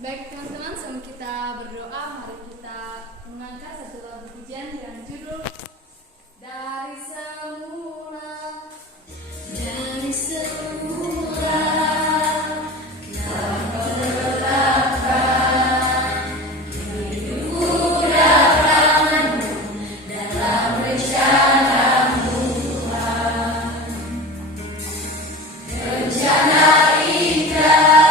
Baik teman-teman, sebelum kita berdoa, mari kita mengangkat satu lagu pujian dengan judul Dari Semula. Dari semula kau terletakkan hidupku datanganmu dalam rencana-Mu Tuhan. Rencana indah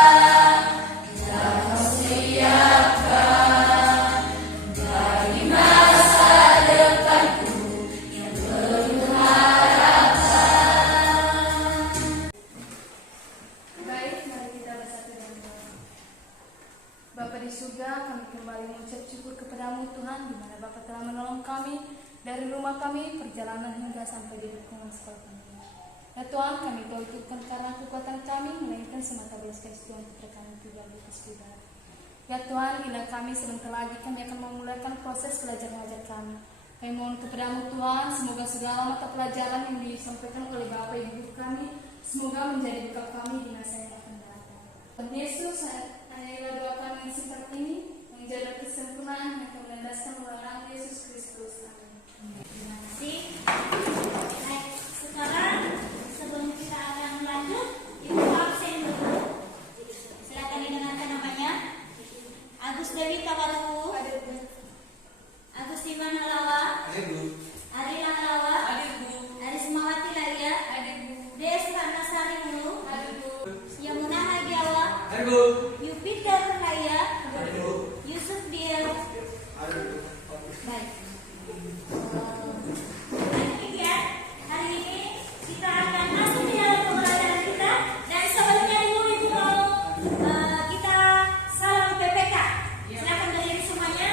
Bapa di surga, kami kembali mengucap syukur kepadamu Tuhan, di mana Bapa telah menolong kami dari rumah kami, perjalanan hingga sampai di lingkungan sekolah kami. Ya Tuhan, kami tahu itu bukan karena kekuatan kami, melainkan semata belas kasih Tuhan kepada kami pribadi saudara. Ya Tuhan, bila kami sebentar lagi kami akan memulaikan proses belajar mengajar kami. Kami mohon kepadamu Tuhan, semoga segala mata pelajaran yang disampaikan oleh Bapa Ibu kami, semoga menjadi bekal kami di masa yang akan datang. Tuhan Yesus, hanya doa kami yang singkat ini menjadi kesempurnaan yang akan melandaskan melalui Yesus Kristus. Amin. Terima kasih. Baik, sekarang sebelum kita akan melanjut, Ibu absen dulu. Silakan didengarkan namanya. Agus Dewi Kawaru. Agus Iman Halawa. Ari Halawa. Arismawati Laria. Des Karnasari Mulu. Yamuna Hagiawa. Yupiter Raya. Yusuf Diel. Baik. Hari ini kita akan masuk di dalam pembelajaran kita, dan sebelumnya dulu Ibu mau kita salam PPK. Silakan berdiri semuanya.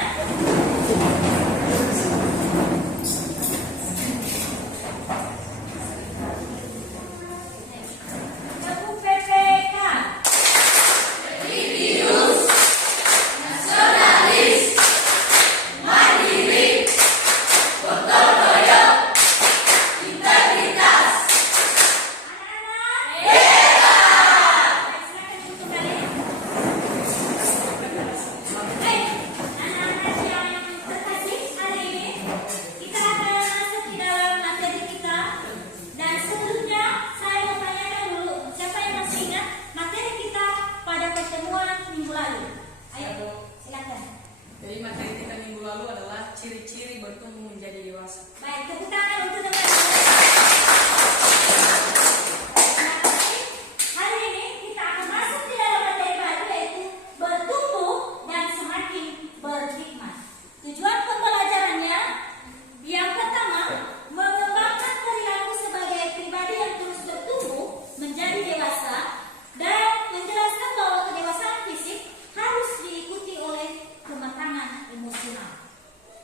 Gabung PPK. Jadi materi kita minggu lalu adalah ciri-ciri bertumbuh menjadi dewasa. Baik, tepuk tangan untuk teman-teman. Hari ini kita akan masuk di dalam materi baru, yaitu bertumbuh dan semakin berhikmat. Tujuan pembelajarannya yang pertama, mengembangkan perilaku sebagai pribadi yang terus bertumbuh menjadi dewasa, dan menjelaskan bahwa kedewasaan fisik harus diikuti oleh kematangan emosional.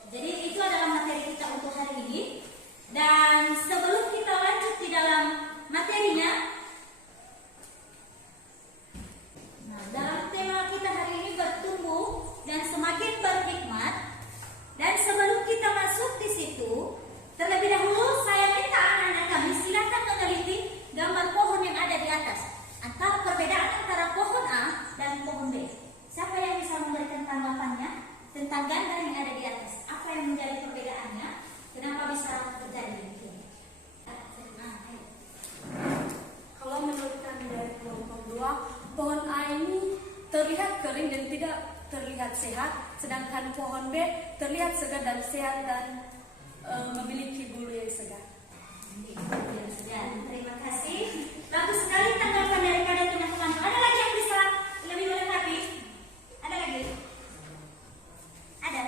Jadi itu adalah materi kita untuk hari ini. Dan sebelum kita lanjut di dalam materinya, dalam tema kita hari ini bertumbuh dan semakin berhikmat. Dan sebelum kita masuk di situ, terlebih dahulu saya minta anak-anak kami silakan meneliti gambar pohon yang ada di atas, antara perbedaan antara pohon A dan pohon B. Siapa yang bisa memberikan tanggapannya tentang gambar yang ada di atas? Apa yang menjadi perbedaannya? Kenapa bisa terjadi begini? Kalau menurut kami dari kelompok 2, pohon A ini terlihat kering dan tidak terlihat sehat, sedangkan pohon B terlihat segar dan sehat dan memiliki bulu yang segar. Terima kasih. Bagus sekali tanggapan daripada teman-teman. Ada lagi yang bisa lebih melengkapi? Ada lagi? Ada?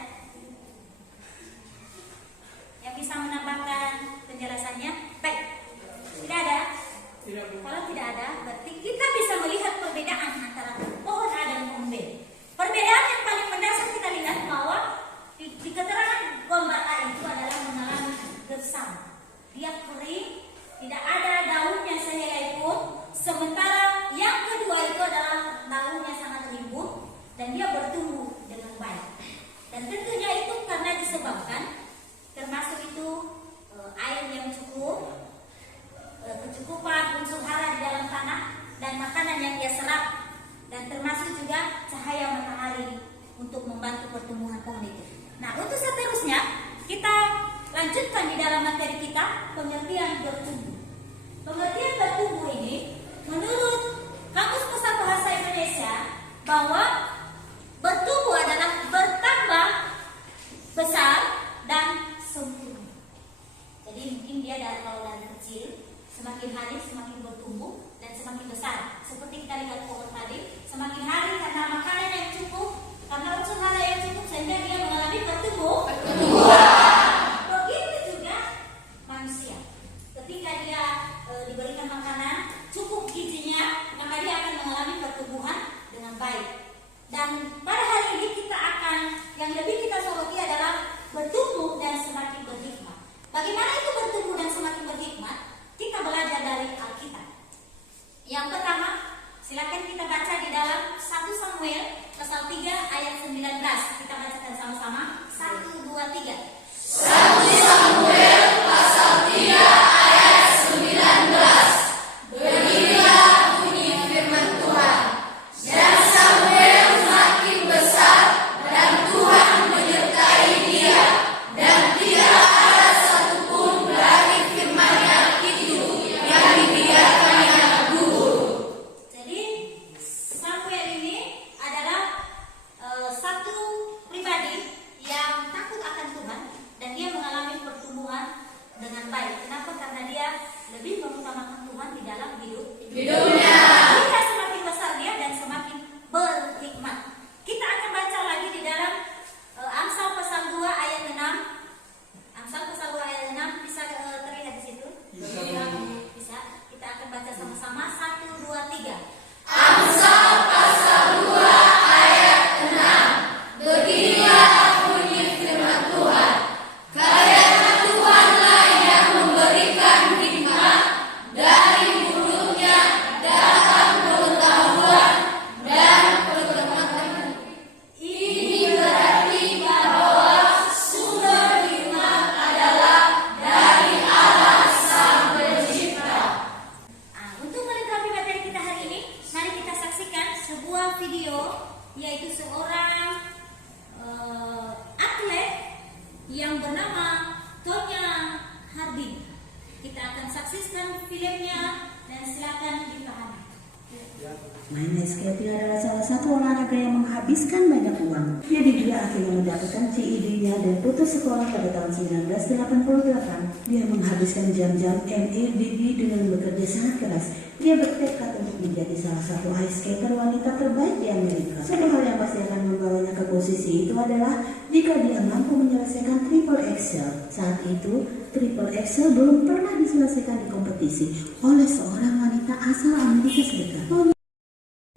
Yang bisa menambahkan penjelasannya? Baik. Tidak ada? Kalau tidak ada, berarti kita bisa melihat perbedaan antara pohon A dan pohon B. Perbedaan yang paling mendasar kita lihat bahwa di keterangan gambar A itu adalah mengalami gersam. Dia kering, tidak ada daunnya sehelai pun. Sementara yang kedua itu adalah daunnya sangat rimbun dan dia bertumbuh dengan baik. Dan tentunya itu karena disebabkan termasuk itu air yang cukup, kecukupan unsur hara di dalam tanah, dan makanan yang dia serap, dan termasuk juga cahaya matahari. membantu pertumbuhan pohon itu. Nah, untuk seterusnya kita lanjutkan di dalam materi kita, pengertian bertumbuh. Pengertian bertumbuh ini menurut Kamus Besar Bahasa Indonesia bahwa bertumbuh adalah bertambah besar dan sempurna. Jadi mungkin dia kalau dari kecil semakin hari semakin bertumbuh dan semakin besar. Seperti kita lihat pohon tadi, semakin hari karena makanan yang cukup, karena unsur hara yang cukup sehingga dia mengalami pertumbuhan. Begitu juga manusia. Ketika dia diberikan makanan cukup gizinya, maka dia akan mengalami pertumbuhan dengan baik. Dan pada hari ini kita akan, yang lebih kita soroti adalah bertumbuh dan semakin berhikmat. Bagaimana itu bertumbuh dan semakin berhikmat? Kita belajar dari Alkitab. Yang pertama, silakan kita baca di dalam 1 Samuel pasal 3 ayat 19. Kita bacakan sama-sama. 1, 2, 3. 1 Samuel pasal 3 ayat 19. Beginilah bunyi firman Tuhan. Dan Samuel makin besar dan Tuhan menyertai dia, dan tidak ada satupun dari firman-Nya itu yang dibiarkannya gugur. Jadi Samuel ini adalah satu pribadi yang takut akan Tuhan dan dia mengalami pertumbuhan dengan baik. Kenapa? Karena dia lebih mengutamakan Tuhan di dalam hidupnya. Dia semakin besar dia dan semakin berhikmat. Kita akan baca lagi di dalam Amsal pasal 2 ayat 6. Amsal pasal 2 ayat 6 bisa terlihat di situ? Bisa. Kita akan baca sama-sama. 1, 2, 3. Amsal pasal 2 ayat 6. Beginilah bunyi firman Tuhan. Karena Tuhanlah yang memberikan hikmat, dari mulutnya datang pengetahuan dan pengetahuan. Ini berarti bahwa sumber hikmat adalah dari Allah Sang Pencipta. Untuk melengkapi materi kita hari ini, mari kita saksikan sebuah video, yaitu seorang atlet yang bernama Tonya Harding. Kita akan saksikan filmnya dan silakan dipahami. Main ice skating adalah salah satu olahraga yang menghabiskan banyak uang. Jadi dia akhirnya mendapatkan CID-nya dan putus sekolah pada tahun 1988. Dia menghabiskan jam-jam MIDD dengan bekerja sangat keras. Dia bertekad untuk menjadi salah satu ice skater wanita terbaik di Amerika. Satu hal yang pasti akan membawanya ke posisi itu adalah jika dia mampu menyelesaikan triple axel. Saat itu, triple axel belum pernah diselesaikan di kompetisi oleh seorang wanita asal Amerika Serikat.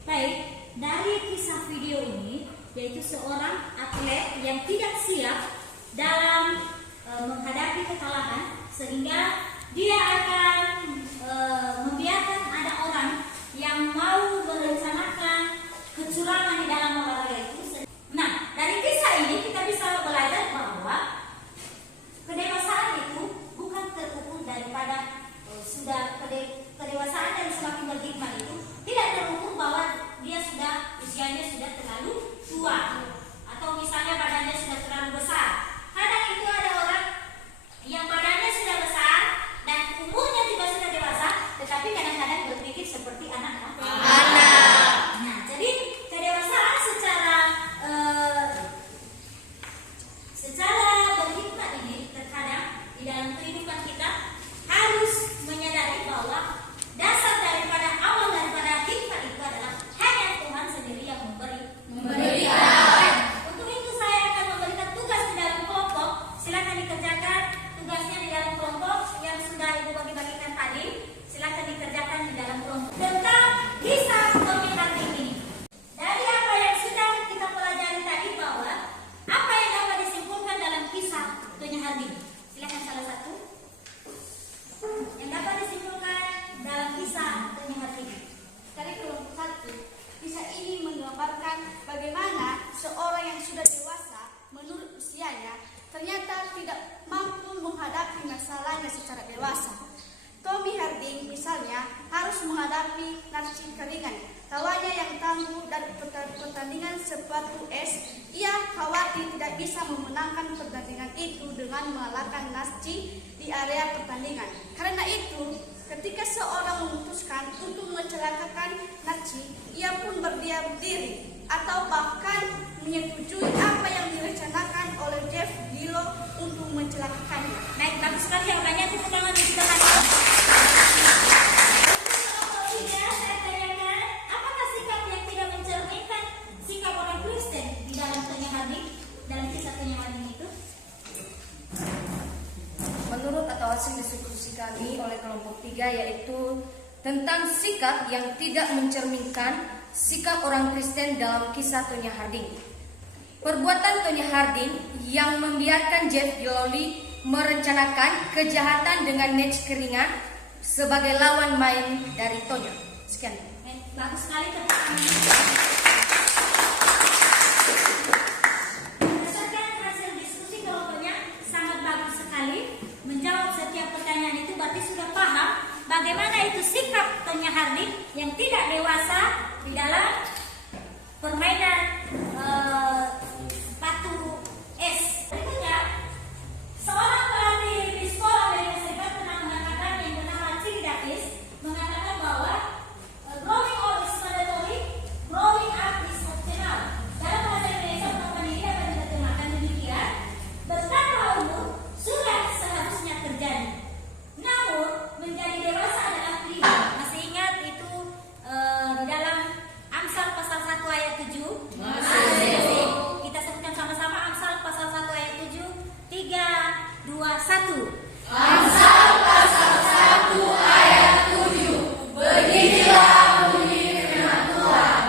Baik, dari kisah video ini, yaitu seorang atlet yang tidak siap dalam menghadapi kekalahan, sehingga dia akan membiarkan ada orang yang mau merencanakan kecurangan di dalam olahraga itu. Nah, dari kisah ini kita bisa belajar bahwa kedewasaan itu bukan terukur daripada sudah kedewasaan dan semakin berhikmat itu tidak terukur bahwa dia sudah usianya sudah terlalu tua atau misalnya badannya sudah terlalu besar. Kadang itu ada orang yang badannya sudah besar dan umurnya juga sudah dewasa, tetapi kadang-kadang berpikir seperti anak-anak. Nah, jadi kedewasaan secara berhikmat ini terkadang di dalam kehidupan kita harus menyadari bahwa dasar daripada awal daripada hikmat itu adalah hanya Tuhan sendiri yang memberikan. Untuk itu saya akan memberikan tugas di dalam kelompok. Silakan dikerjakan tugasnya di dalam kelompok yang sudah Ibu bagi-bagikan tadi. Silakan dikerjakan di dalam kelompok tentang kisah Tonya Harding ini. Dari apa yang sudah kita pelajari tadi, bahwa apa yang dapat disimpulkan dalam kisah Tonya Harding. Silakan salah satu yang dapat disimpulkan dalam kisah Tonya Harding. Dari kelompok 1, kisah ini menggambarkan bagaimana seorang yang sudah dewasa menurut usianya ternyata tidak mampu menghadapi masalahnya secara dewasa. Tommy Harding misalnya harus menghadapi Narci keringan. Tawanya yang tangguh dan pertandingan sepatu es, ia khawatir tidak bisa memenangkan pertandingan itu dengan mengalahkan Narci di area pertandingan. Karena itu, ketika seorang memutuskan untuk mencelakakan Narci, ia pun berdiam diri atau bahkan menyetujui apa yang direncanakan oleh Jeff Gilo untuk mencelakakannya. Baik, bagus sekali jawabannya. Tepuk tangan di sebelah kanan. Saya tanyakan, apakah sikap yang tidak mencerminkan sikap orang Kristen di dalam Tonya Harding, dalam kisah Tonya Harding itu? Menurut atau hasil diskusi kami oleh kelompok 3 yaitu tentang sikap yang tidak mencerminkan sikap orang Kristen dalam kisah Tonya Harding. Perbuatan Tonya Harding yang membiarkan Jeff Gillooly merencanakan kejahatan dengan Natch keringan sebagai lawan main dari Tonya. Sekian. Bagus sekali tepuk tangan. Berdasarkan hasil diskusi kelompoknya sangat bagus sekali. Menjawab setiap pertanyaan itu berarti sudah paham bagaimana itu sikap Tonya Harding yang tidak dewasa di dalam permainan sepatu es. Berikutnya, seorang pelatih di sekolah Amerika Serikat pernah mengatakan yang bernama Chili Davis mengatakan bahwa growing old is mandatory, growing up is optional. Dalam bahasa Indonesia ungkapan ini dapat diterjemahkan demikian: bertambah umur sudah seharusnya terjadi, namun menjadi dewasa adalah pilihan. Masih ingat itu di dalam Amsal pasal 1 ayat 7? Masih. Kita sebutkan sama-sama Amsal pasal 1 ayat 7. 3, 2, 1. Amsal pasal 1 ayat 7. Beginilah bunyi firman Tuhan.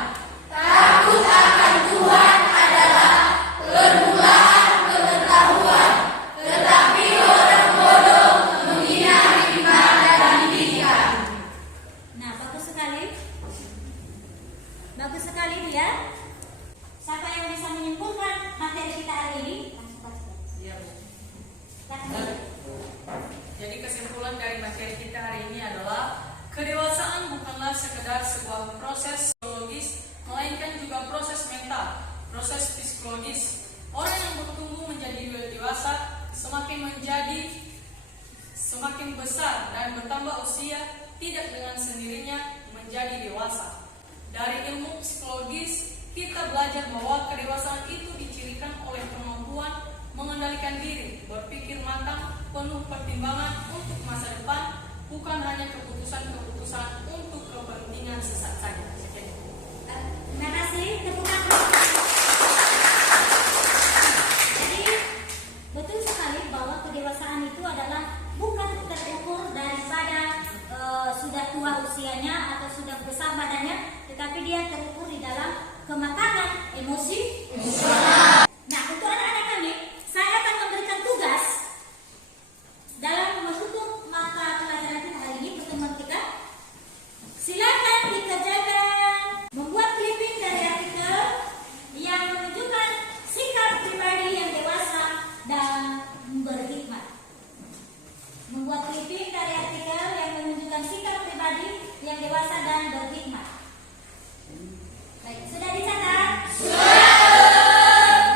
Takut akan Tuhan adalah permulaan pengetahuan, tetapi orang bodoh menghina hikmat dan didikan. Nah, bagus sekali. Bagus sekali dia. Siapa yang bisa menyimpulkan materi kita hari ini? Iya, Bu. Silakan. Jadi kesimpulan dari materi kita hari ini adalah kedewasaan bukanlah sekedar sebuah proses psikologis, melainkan juga proses mental, proses psikologis. Orang yang bertumbuh menjadi dewasa semakin besar dan bertambah usia, tidak dengan sendirinya menjadi dewasa. Dari ilmu psikologis, kita belajar bahwa kedewasaan itu dicirikan oleh kemampuan mengendalikan diri, berpikir matang, penuh pertimbangan untuk masa depan, bukan hanya keputusan-keputusan untuk kepentingan sesaat saja. Terima kasih. Tepuk tangan. Jadi betul sekali bahwa kedewasaan itu adalah bukan terukur daripada sudah tua usianya atau sudah besar badannya, tetapi dia terukur di dalam kematangan emosi. Nah, untuk anak-anak kami, saya akan memberikan tugas dalam menutup mata pelajaran kita hari ini, pertemuan kita. Silakan dikerjakan membuat clipping dari artikel yang menunjukkan sikap pribadi yang dewasa dan berhikmat. Membuat clipping dari artikel yang menunjukkan sikap pribadi yang dewasa dan berhikmat. Baik, sudah dicatat?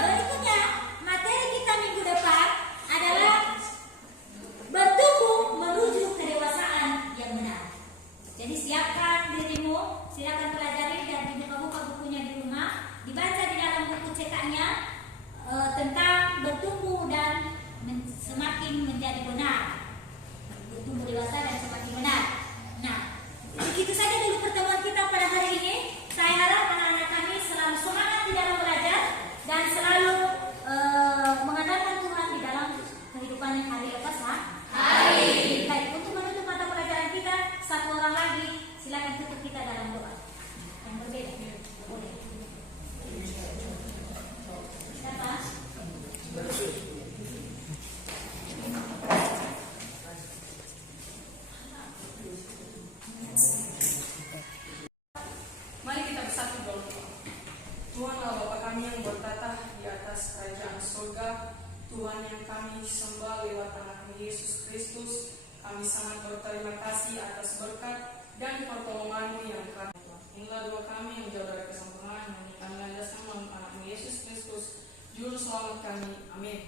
Berikutnya, materi kita minggu depan adalah bertumbuh menuju kedewasaan yang benar. Jadi siapkan dirimu, silakan pelajari dan dibuka-buka bukunya di rumah, dibaca di dalam buku cetaknya tentang bertumbuh dan semakin menjadi benar. Bertumbuh dewasa dan semakin benar. Nah, begitu saja dulu pertemuan kita pada hari ini. Saya harap anak-anak kami selalu semangat di dalam belajar dan selalu mengandalkan Tuhan di dalam kehidupan yang hari lepas hari. Baik, untuk menutup mata pelajaran kita, satu orang lagi silakan tutup kita dalam doa yang berbeda. Boleh. Siapa? Mari kita bersatu berdoa. Tuhan Allah Bapa kami yang bertata di atas kerajaan surga, Tuhan yang kami sembah lewat anak Yesus Kristus, kami kami sangat berterima kasih atas berkat dan pertolongan-Mu yang kami. Inilah doa kami yang jauh dari kesempurnaan, yang kami landaskan dalam anak-Mu Yesus Kristus, Juru Selamat kami. Amin.